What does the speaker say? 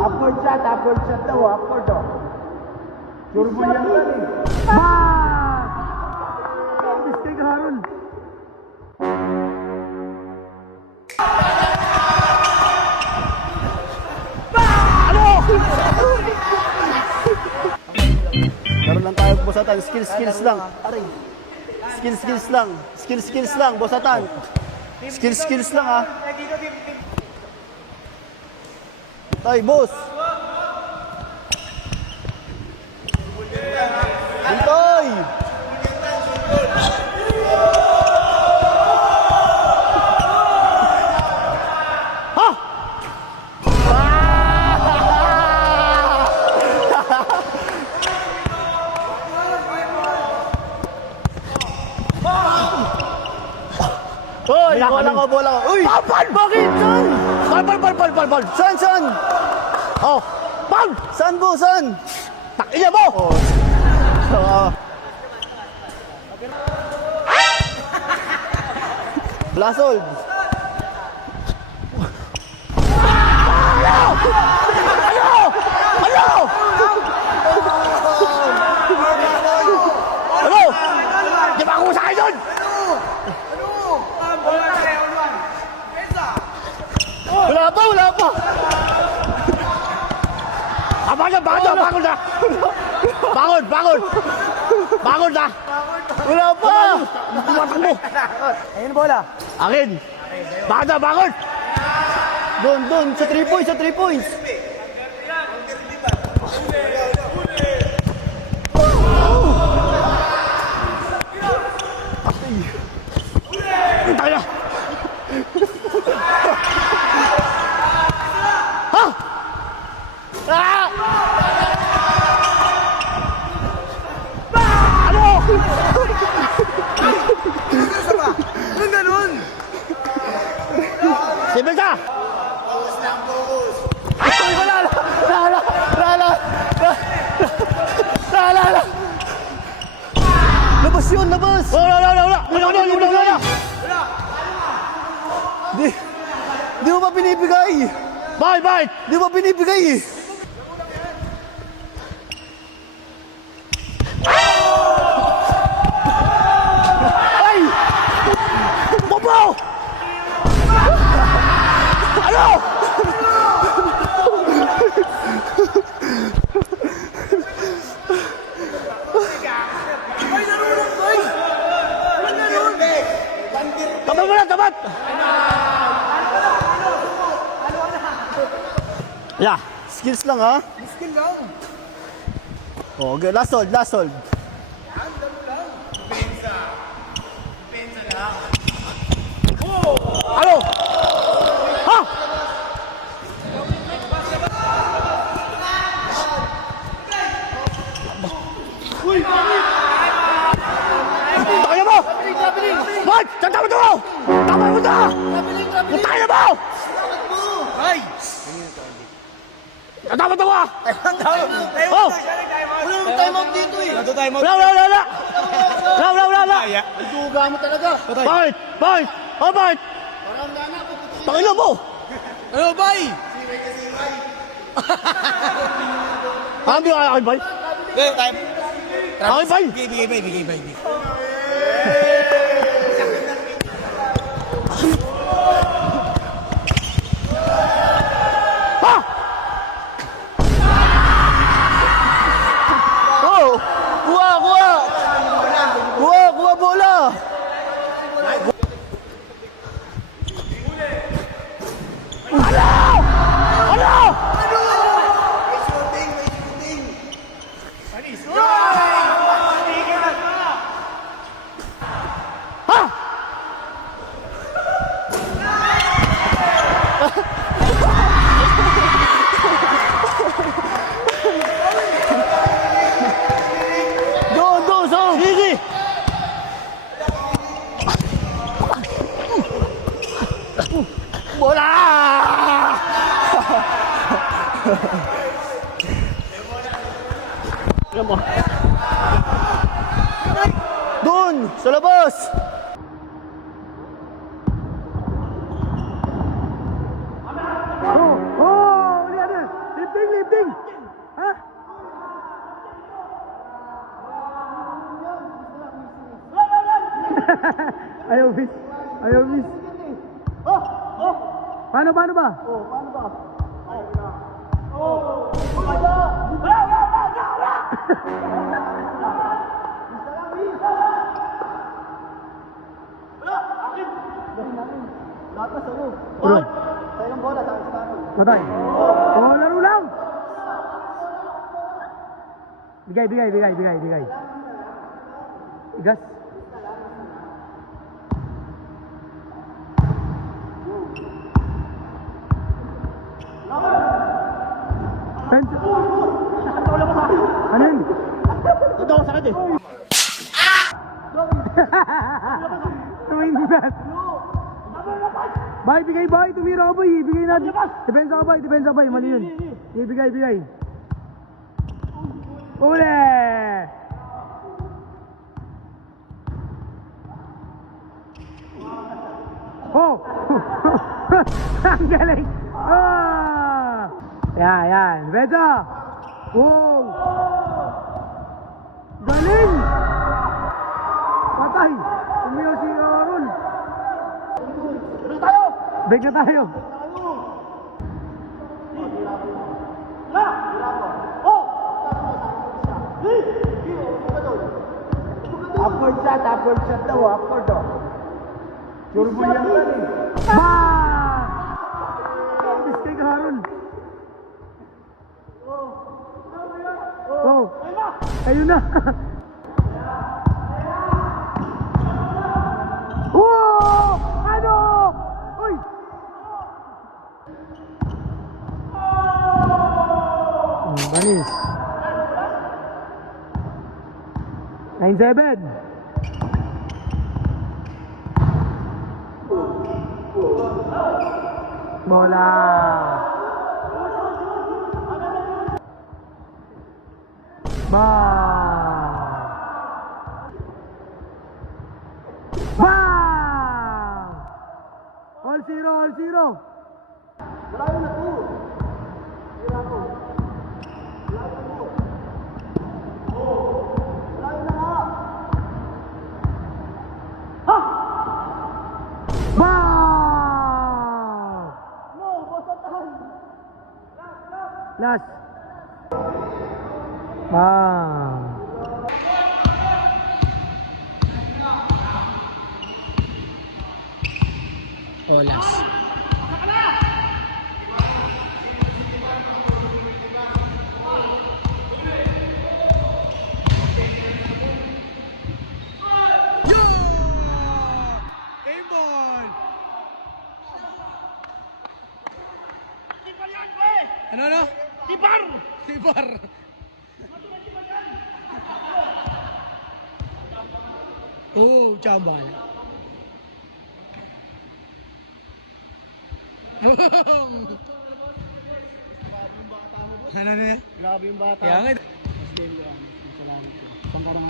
Upward shot daw, upward daw. Sure mo yan yan eh. Mistake, Haron. Karoon lang tayo bosatan, skills lang. Aray. Skills lang. Skills lang, bosatan. Skills lang ha. Tay, boss. Hintay. Ha! Hoy, bola ko. Uy! Pal! Bakit? Saan? Pal! Saan? Oh! Pal! Saan mo? Saan? Takiya mo! Oh. Blasol! Ano? Di ba ako sa akin doon? Wala pa! Bangon na! Bangon na! Wala pa! Tumatakbo! Ayun bola. Akin! Bangon! Doon, sa 3 points! Tayo! Ha? Ano? Anong ganun? Sibel ka! Ay, wala! Labas yun! Wala! Di mo ba binibigay? Bakit? Di mo ba binibigay eh? Ay! Bobo! Ano? Tabat! Yeah, skills lang ha? Skill lang. Oh, okay, last hold. Ano? Ha? Kaya mo! What? Tama mo ito! Kaya mo! Ay! Tama ito ka! Oh! Wala naman time out dito eh. Wala! Duga mo talaga. Bakit? Pakilo mo! Ano bay? Hindi ka akin, bay? Time. Akin, bay? Bigay bay. Ha? Oh! Kuha bola! Ano? Ha? Doon, sige! Bola! Doon, sa labas! Ayaw miss. Ayaw miss. Paano ba? Lahat na sa'yo. Bro. Sa'yo ang bola, sa'yo si Baron. Matay. Oh, laro lang. Bigay. Igas. Pens. Ano yun? Ito ako sakit eh. Tumindas. Bay, bigay bay. Tumira ka bay. Bigay natin. Depensa ka bay. Mali yun. Bigay. Ule! Oh! Ang galing! Ah! Yan. Depensa! Wow! Galing! Patay! Umiyaw si Aaron! Break na tayo! Upward shot daw, upward daw. Sure mo yan yan eh. Mistake ka, Aaron! Oh! Ayun na! Oh! Ano? Uy! Banis. 9-7. Bola. Bang! All zero. Malayo na to. Bang! Last. Bang! Olas. Ano? Tibar! Oh, chambal. Boom! Ano na? Grabe yung bata. Kaya nga. Salamat. Pangkarang